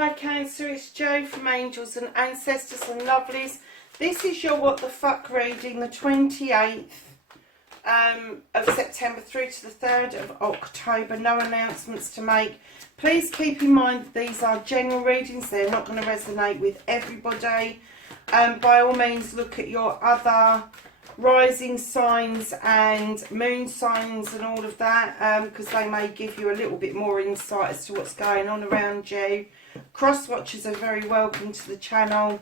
Hi Cancer, it's Jo from Angels and Ancestors and Lovelies. This is your What the Fuck reading, the 28th of September through to the 3rd of October. No announcements to make. Please keep in mind that these are general readings. They're not going to resonate with everybody. By all means, look at your other rising signs and moon signs and all of that, because they may give you a little bit more insight as to what's going on around you. Cross watchers are very welcome to the channel.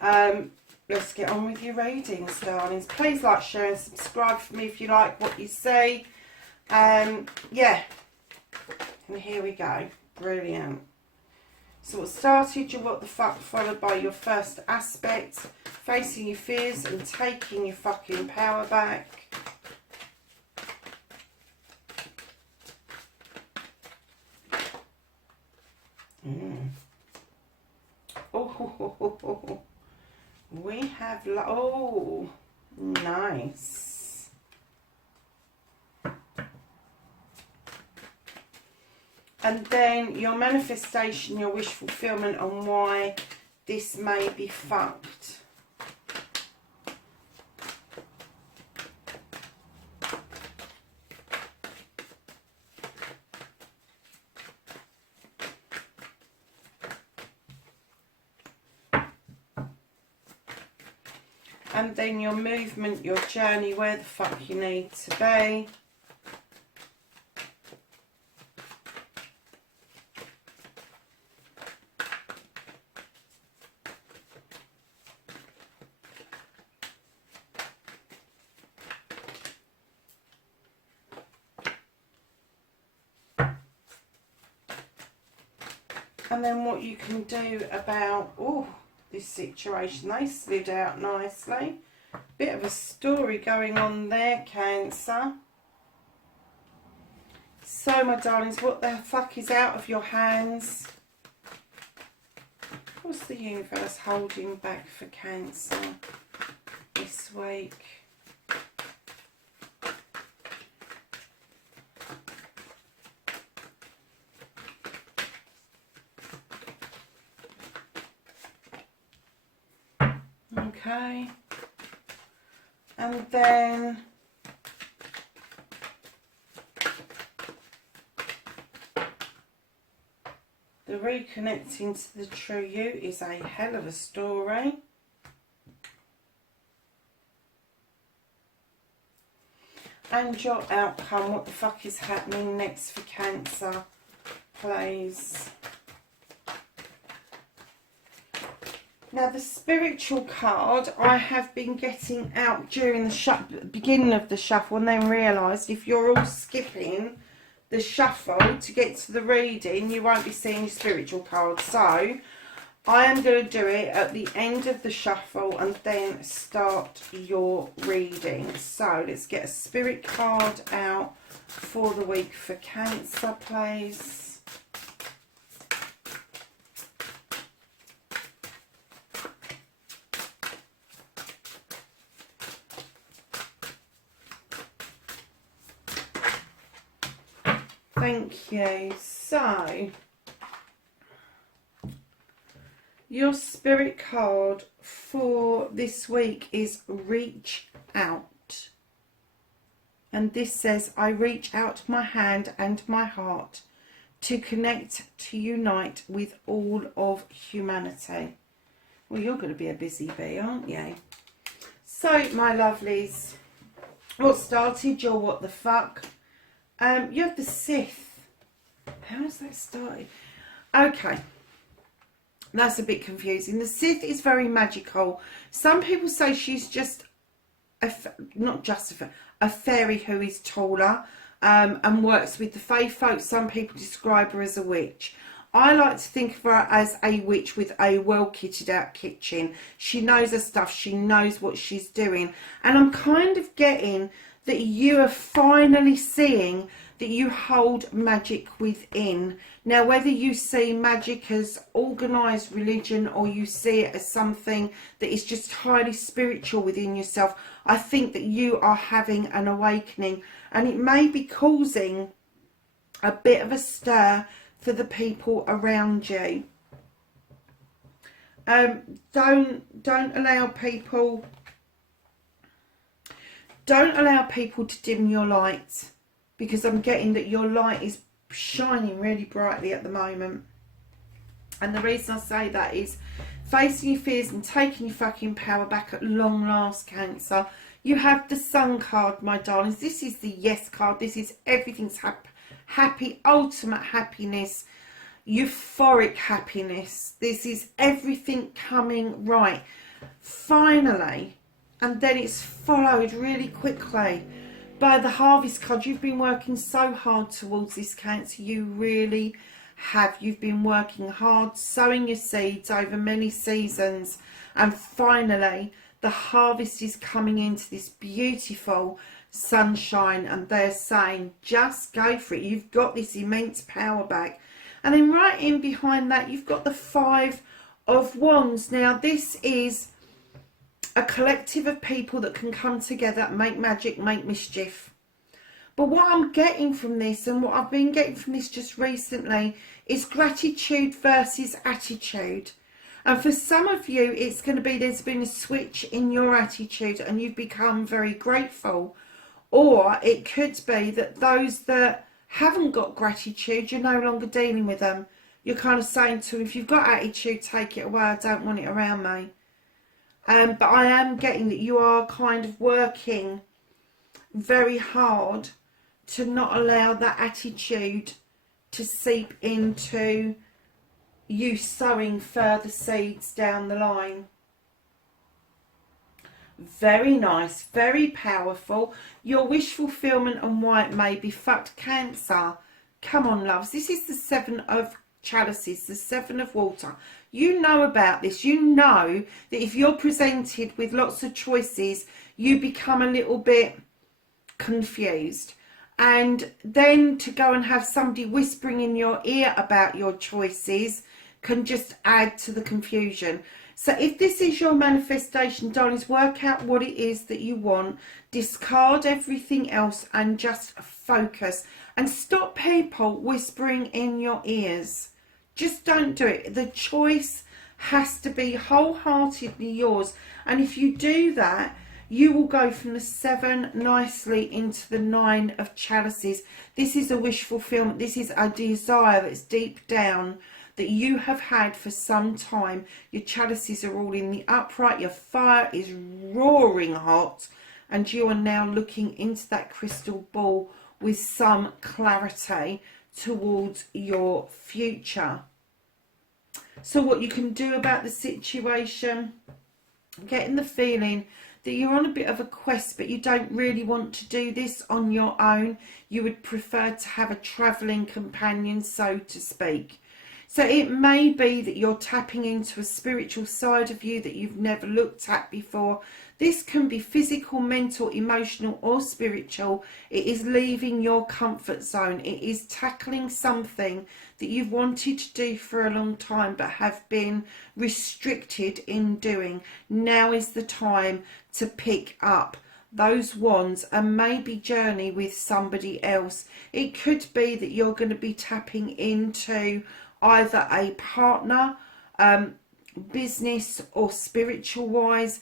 Let's get on with your readings, darlings. Please like, share and subscribe for me if you like what you see. Yeah, and here we go. Brilliant. So what started your What the Fuck, followed by your first aspect, facing your fears and taking your fucking power back. Oh, we have, oh, nice. And then your manifestation, your wish fulfillment, and why this may be fucked. And then your movement, your journey, where the fuck you need to be. And then what you can do about, oh, this situation. They slid out nicely. Bit of a story going on there, Cancer. So, my darlings, what the fuck is out of your hands? What's the universe holding back for Cancer this week? Okay, and then the reconnecting to the true you is a hell of a story. And your outcome, what the fuck is happening next for Cancer, please. Now, the spiritual card I have been getting out during the beginning of the shuffle, and then realised if you're all skipping the shuffle to get to the reading, you won't be seeing your spiritual card. So, I am going to do it at the end of the shuffle and then start your reading. So, let's get a spirit card out for the week for Cancer, please. Thank you. So, your spirit card for this week is Reach Out. And this says, I reach out my hand and my heart to connect, to unite with all of humanity. Well, you're going to be a busy bee, aren't you? So, my lovelies, what started your What the Fuck? You have the Sith. How has that started? Okay. That's a bit confusing. The Sith is very magical. Some people say she's just, a fairy who is taller and works with the fae folk. Some people describe her as a witch. I like to think of her as a witch with a well kitted out kitchen. She knows her stuff. She knows what she's doing. And I'm kind of getting that you are finally seeing that you hold magic within. Now, whether you see magic as organised religion or you see it as something that is just highly spiritual within yourself, I think that you are having an awakening, and it may be causing a bit of a stir for the people around you. Don't allow people to dim your light, because I'm getting that your light is shining really brightly at the moment. And the reason I say that is facing your fears and taking your fucking power back at long last, Cancer. You have the Sun card, my darlings. This is the yes card. This is everything's happy, ultimate happiness, euphoric happiness. This is everything coming right, finally. And then it's followed really quickly by the Harvest card. You've been working so hard towards this, Cancer. You really have. You've been working hard, sowing your seeds over many seasons, and finally the harvest is coming into this beautiful sunshine, and they're saying just go for it. You've got this immense power back. And then right in behind that, you've got the Five of Wands. Now this is a collective of people that can come together, make magic, make mischief. But what I'm getting from this, and what I've been getting from this just recently, is gratitude versus attitude. And for some of you, it's going to be there's been a switch in your attitude and you've become very grateful. Or it could be that those that haven't got gratitude, you're no longer dealing with them. You're kind of saying to them, if you've got attitude, take it away. I don't want it around me. But I am getting that you are kind of working very hard to not allow that attitude to seep into you sowing further seeds down the line. Very nice, very powerful. Your wish fulfillment and why it may be fucked, Cancer. Come on, loves. This is the Seven of Chalices, the Seven of Water. You know about this. You know that if you're presented with lots of choices, you become a little bit confused. And then to go and have somebody whispering in your ear about your choices can just add to the confusion. So if this is your manifestation, darlings, work out what it is that you want. Discard everything else and just focus. And stop people whispering in your ears. Just don't do it. The choice has to be wholeheartedly yours. And if you do that, you will go from the 7 nicely into the 9 of Chalices. This is a wish fulfillment. This is a desire that's deep down that you have had for some time. Your chalices are all in the upright. Your fire is roaring hot. And you are now looking into that crystal ball with some clarity towards your future. So what you can do about the situation, getting the feeling that you're on a bit of a quest, but you don't really want to do this on your own. You would prefer to have a travelling companion, so to speak. So it may be that you're tapping into a spiritual side of you that you've never looked at before. This can be physical, mental, emotional or spiritual. It is leaving your comfort zone. It is tackling something that you've wanted to do for a long time but have been restricted in doing. Now is the time to pick up those wands and maybe journey with somebody else. It could be that you're going to be tapping into either a partner, business or spiritual wise,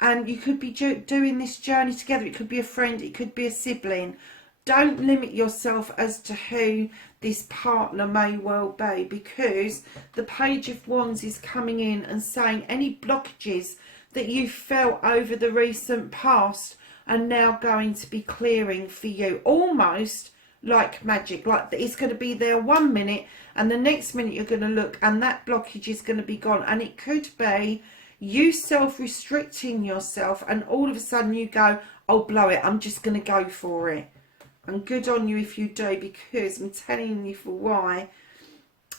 and you could be doing this journey together. It could be a friend, it could be a sibling. Don't limit yourself as to who this partner may well be, because the Page of Wands is coming in and saying any blockages that you felt over the recent past are now going to be clearing for you, almost like magic. Like it's going to be there 1 minute and the next minute you're going to look and that blockage is going to be gone. And it could be you self-restricting yourself and all of a sudden you go, oh blow it, I'm just going to go for it. And good on you if you do, because I'm telling you for why.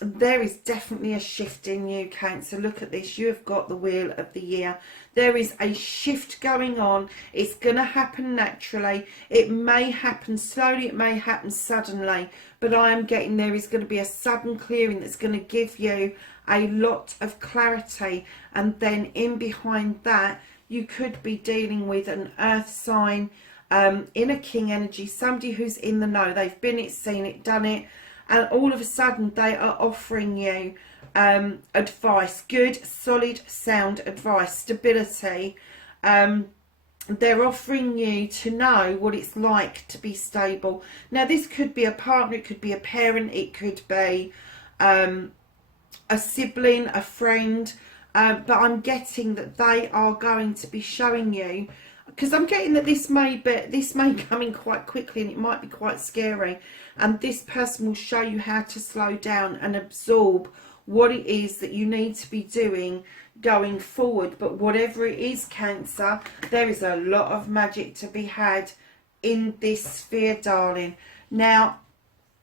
There is definitely a shift in you, Cancer. Look at this. You have got the Wheel of the Year. There is a shift going on. It's going to happen naturally. It may happen slowly. It may happen suddenly. But I am getting there is going to be a sudden clearing that's going to give you a lot of clarity. And then in behind that, you could be dealing with an earth sign, inner king energy, somebody who's in the know. They've been it, seen it, done it. and all of a sudden they are offering you advice, good, solid, sound advice, stability. They're offering you to know what it's like to be stable. Now, this could be a partner, it could be a parent, it could be a sibling, a friend, but I'm getting that they are going to be showing you, because I'm getting that this may come in quite quickly and it might be quite scary, and this person will show you how to slow down and absorb what it is that you need to be doing going forward. But whatever it is, Cancer, there is a lot of magic to be had in this sphere, darling. Now,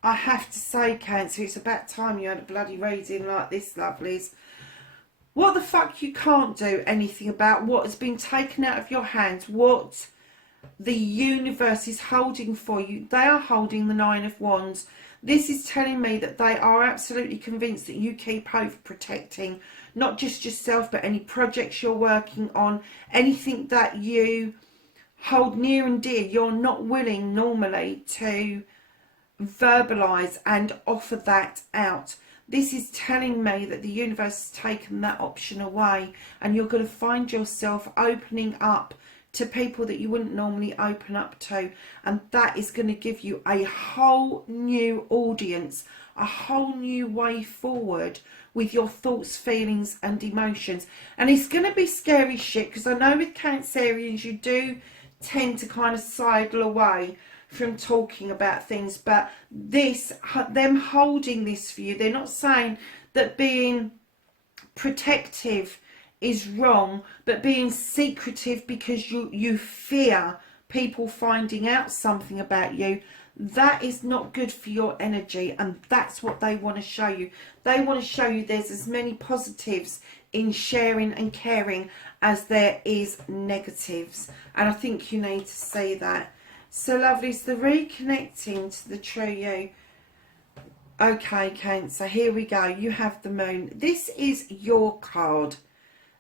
I have to say, Cancer, it's about time you had a bloody reading like this, lovelies. What the fuck you can't do anything about, what has been taken out of your hands, what the universe is holding for you. They are holding the Nine of Wands. This is telling me that they are absolutely convinced that you keep overprotecting, not just yourself, but any projects you're working on, anything that you hold near and dear. You're not willing normally to verbalise and offer that out. This is telling me that the universe has taken that option away, and you're going to find yourself opening up to people that you wouldn't normally open up to, and that is going to give you a whole new audience, a whole new way forward with your thoughts, feelings and emotions. And it's going to be scary shit, because I know with Cancerians you do tend to kind of sidle away from talking about things, but them holding this for you, they're not saying that being protective is wrong, but being secretive because you fear people finding out something about you, that is not good for your energy. And that's what they want to show you. They want to show you there's as many positives in sharing and caring as there is negatives, and I think you need to see that. So lovely, it's the reconnecting to the true you. Okay, Cancer, here we go. You have the Moon. This is your card.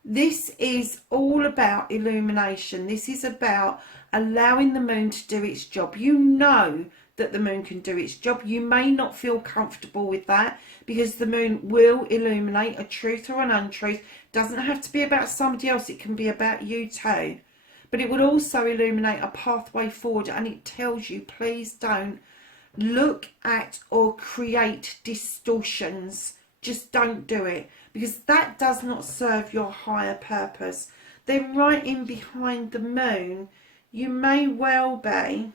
This is all about illumination. This is about allowing the Moon to do its job. You know that the Moon can do its job. You may not feel comfortable with that, because the Moon will illuminate a truth or an untruth. It doesn't have to be about somebody else. It can be about you too. But it would also illuminate a pathway forward, and it tells you, please don't look at or create distortions. Just don't do it, because that does not serve your higher purpose. Then right in behind the Moon, you may well be,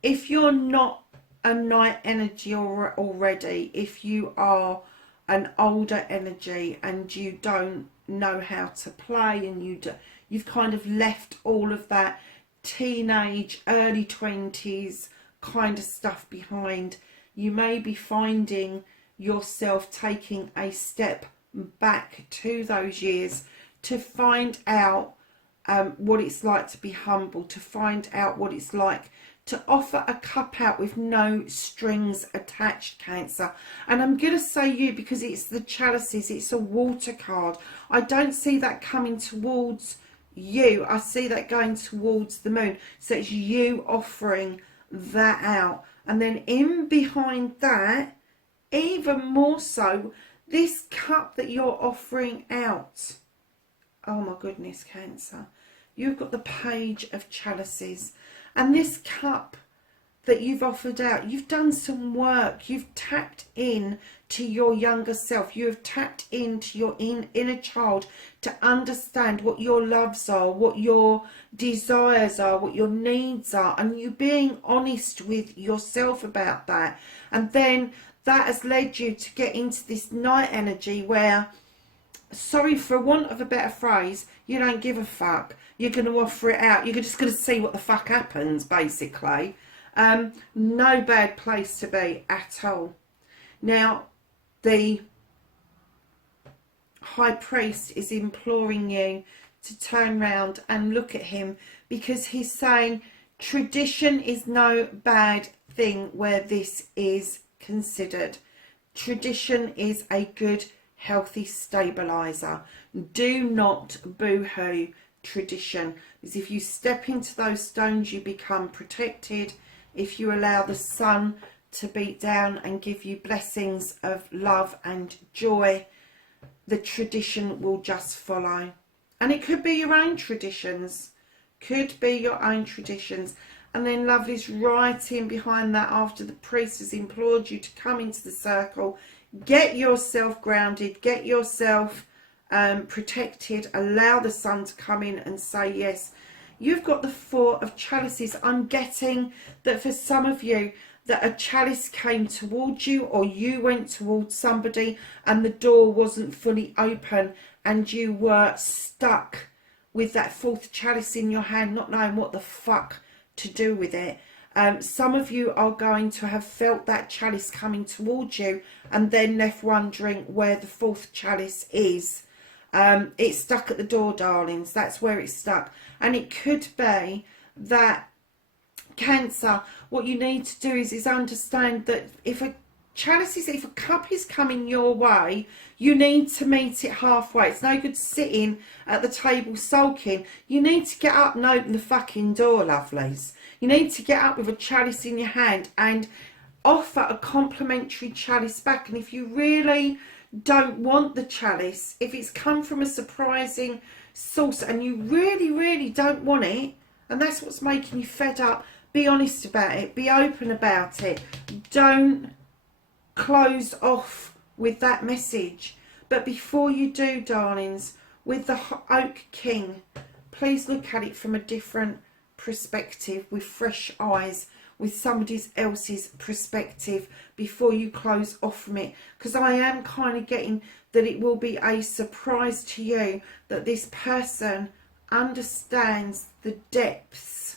if you're not a night energy already, if you are an older energy and you don't know how to play, and you've kind of left all of that teenage, early 20s kind of stuff behind, you may be finding yourself taking a step back to those years to find out what it's like to be humble, to find out what it's like to offer a cup out with no strings attached, Cancer. And I'm going to say you, because it's the chalices, it's a water card. I don't see that coming towards you. I see that going towards the Moon. So it's you offering that out. And then in behind that, even more so, this cup that you're offering out. Oh my goodness, Cancer. You've got the Page of Chalices. And this cup that you've offered out, you've done some work. You've tapped in to your younger self. You have tapped into your inner child to understand what your loves are, what your desires are, what your needs are, and you being honest with yourself about that. And then that has led you to get into this night energy where, sorry for want of a better phrase, you don't give a fuck. You're going to offer it out. You're just going to see what the fuck happens, basically. No bad place to be at all. Now, the High Priest is imploring you to turn round and look at him, because he's saying tradition is no bad thing where this is considered. Tradition is a good, healthy stabilizer. Do not boo-hoo tradition, because if you step into those stones, you become protected. If you allow the sun to beat down and give you blessings of love and joy, the tradition will just follow. And it could be your own traditions. Could be your own traditions. And then Lovely's right in behind that after the priest has implored you to come into the circle. Get yourself grounded. Get yourself protected. Allow the sun to come in and say yes. You've got the Four of Chalices. I'm getting that for some of you, that a chalice came towards you, or you went towards somebody and the door wasn't fully open and you were stuck with that fourth chalice in your hand, not knowing what the fuck to do with it. Some of you are going to have felt that chalice coming towards you and then left wondering where the fourth chalice is. It's stuck at the door, darlings. That's where it's stuck. And it could be that Cancer, what you need to do is understand that if a cup is coming your way, you need to meet it halfway. It's no good sitting at the table sulking. You need to get up and open the fucking door, lovelies. You need to get up with a chalice in your hand and offer a complimentary chalice back. And if you really don't want the chalice, if it's come from a surprising source and you really, really don't want it, and that's what's making you fed up, be honest about it. Be open about it. Don't close off with that message. But before you do, darlings, with the Oak King, please look at it from a different perspective, with fresh eyes, with somebody else's perspective before you close off from it. Because I am kind of getting that it will be a surprise to you that this person understands the depths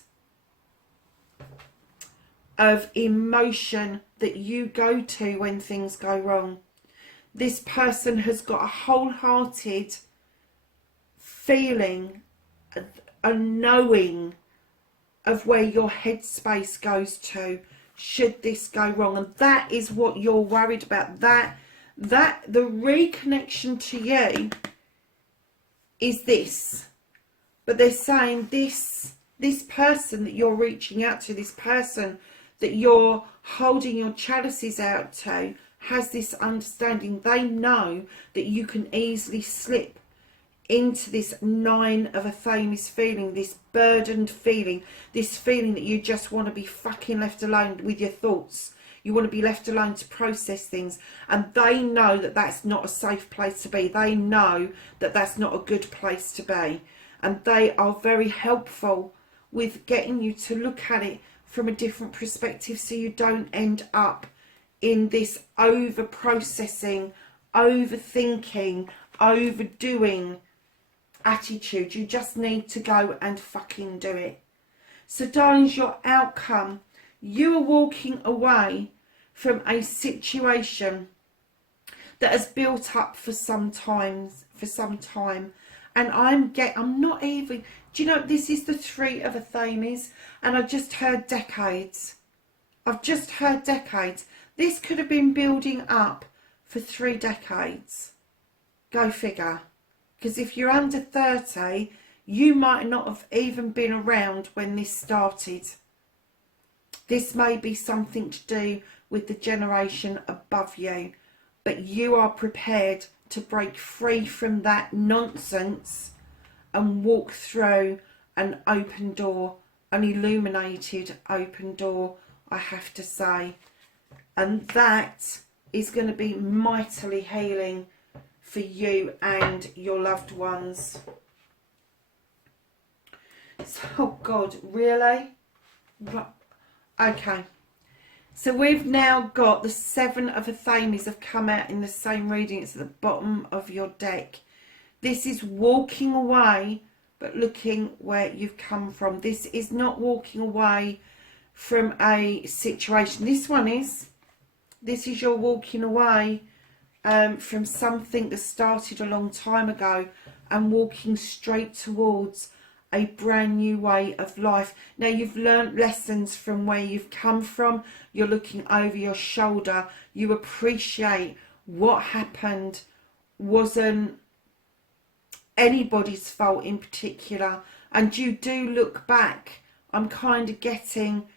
of emotion that you go to when things go wrong. This person has got a wholehearted feeling, a knowing of where your headspace goes to should this go wrong. And that is what you're worried about. That the reconnection to you is this. But they're saying this person that you're reaching out to, this person that you're holding your chalices out to, has this understanding. They know that you can easily slip into this Nine of Athames feeling, this burdened feeling, this feeling that you just want to be fucking left alone with your thoughts. You want to be left alone to process things. And they know that that's not a safe place to be. They know that that's not a good place to be. And they are very helpful with getting you to look at it from a different perspective, so you don't end up in this over processing, overthinking, overdoing attitude. You just need to go and fucking do it. So darlings, your outcome, you are walking away from a situation that has built up for some time, and I'm not even, do you know, this is the Three of Athames, and I just heard decades. I've just heard decades. This could have been building up for 3 decades. Go figure. Because if you're under 30, you might not have even been around when this started. This may be something to do with the generation above you, but you are prepared to break free from that nonsense and walk through an open door, an illuminated open door, I have to say. And that is going to be mightily healing for you and your loved ones. So, oh God, really? Okay. So we've now got the Seven of Athames have come out in the same reading. It's at the bottom of your deck. This is walking away, but looking where you've come from. This is not walking away from a situation. This one is. This is your walking away from something that started a long time ago and walking straight towards a brand new way of life. Now you've learnt lessons from where you've come from. You're looking over your shoulder. You appreciate what happened wasn't anybody's fault in particular, and you do look back. I'm kind of getting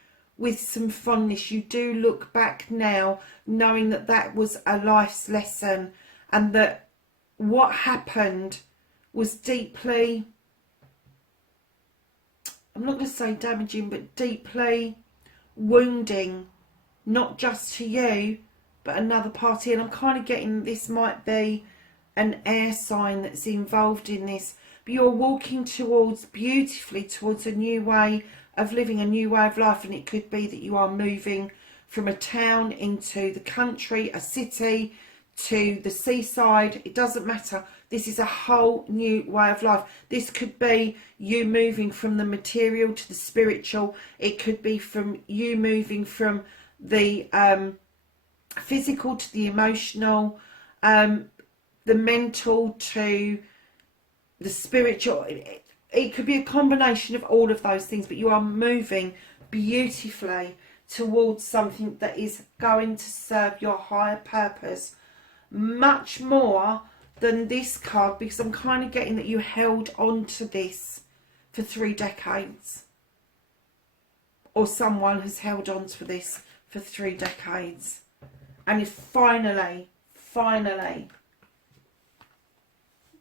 with some fondness. You do look back now knowing that that was a life's lesson, and that what happened was deeply, I'm not going to say damaging, but deeply wounding, not just to you, but another party. And I'm kind of getting this might be an air sign that's involved in this. But you're walking towards, beautifully, towards a new way of living, a new way of life. And it could be that you are moving from a town into the country, a city, to the seaside. It doesn't matter. This is a whole new way of life. This could be you moving from the material to the spiritual. It could be from you moving from the physical to the emotional, the mental to the spiritual. It could be a combination of all of those things, but you are moving beautifully towards something that is going to serve your higher purpose much more than this card, because I'm kind of getting that you held on to this for 3 decades, or someone has held on to this for 3 decades, and if finally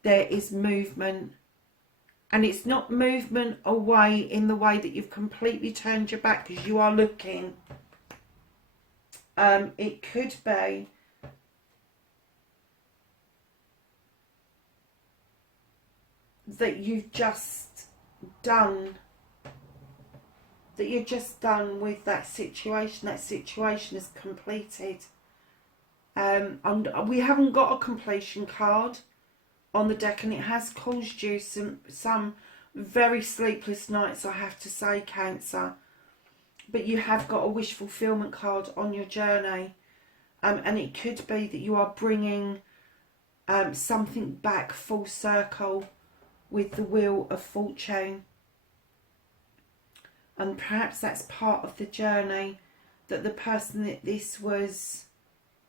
there is movement. And it's not movement away in the way that you've completely turned your back, because you are looking. It could be that you've just done, that you're just done with that situation. That situation is completed. And we haven't got a completion card on the deck, and it has caused you some very sleepless nights, I have to say, Cancer. But you have got a wish fulfillment card on your journey, and it could be that you are bringing something back full circle with the Wheel of Fortune. And perhaps that's part of the journey, that the person that this was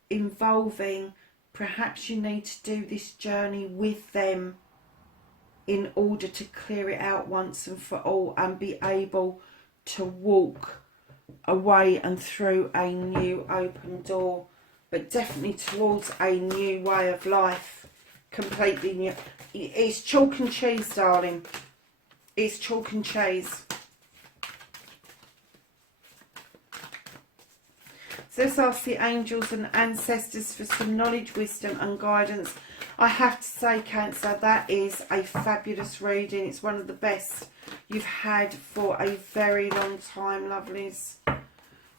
involving, perhaps you need to do this journey with them in order to clear it out once and for all, and be able to walk away and through a new open door, but definitely towards a new way of life. Completely new. It's chalk and cheese, darling. It's chalk and cheese. So let's ask the angels and ancestors for some knowledge, wisdom and guidance. I have to say, Cancer, that is a fabulous reading. It's one of the best you've had for a very long time, lovelies.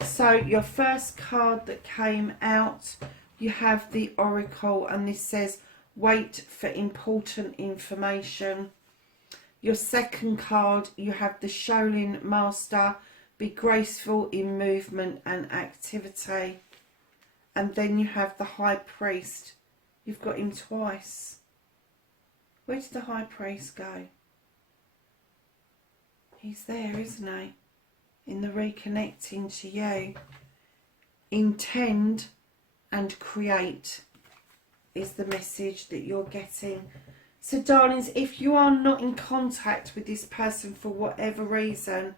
So your first card that came out, you have the Oracle, and this says, wait for important information. Your second card, you have the Shaolin Master, be graceful in movement and activity. And then you have the High Priest. You've got him twice. Where did the High Priest go? He's there, isn't he? In the reconnecting to you. Intend and create is the message that you're getting. So darlings, if you are not in contact with this person for whatever reason,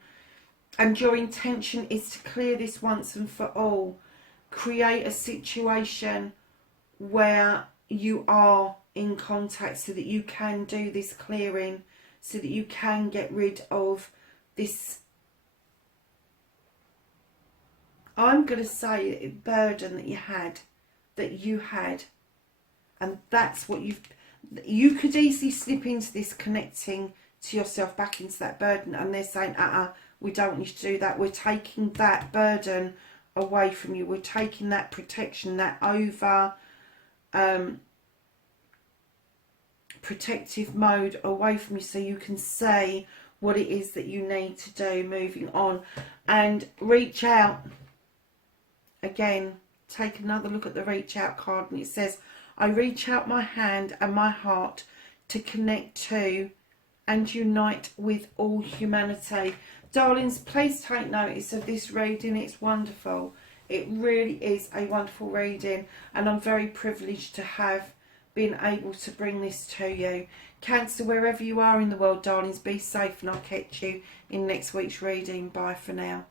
and your intention is to clear this once and for all, create a situation where you are in contact so that you can do this clearing, so that you can get rid of this, I'm going to say, burden that you had. And that's what you could easily slip into this, connecting to yourself back into that burden, and they're saying, we don't need to do that. We're taking that burden away from you. We're taking that protection, that over protective mode away from you, so you can say what it is that you need to do moving on. And reach out. Again, take another look at the reach out card, and it says, I reach out my hand and my heart to connect to and unite with all humanity. Darlings, please take notice of this reading. It's wonderful. It really is a wonderful reading, and I'm very privileged to have been able to bring this to you. Cancer, wherever you are in the world, darlings, be safe, and I'll catch you in next week's reading. Bye for now.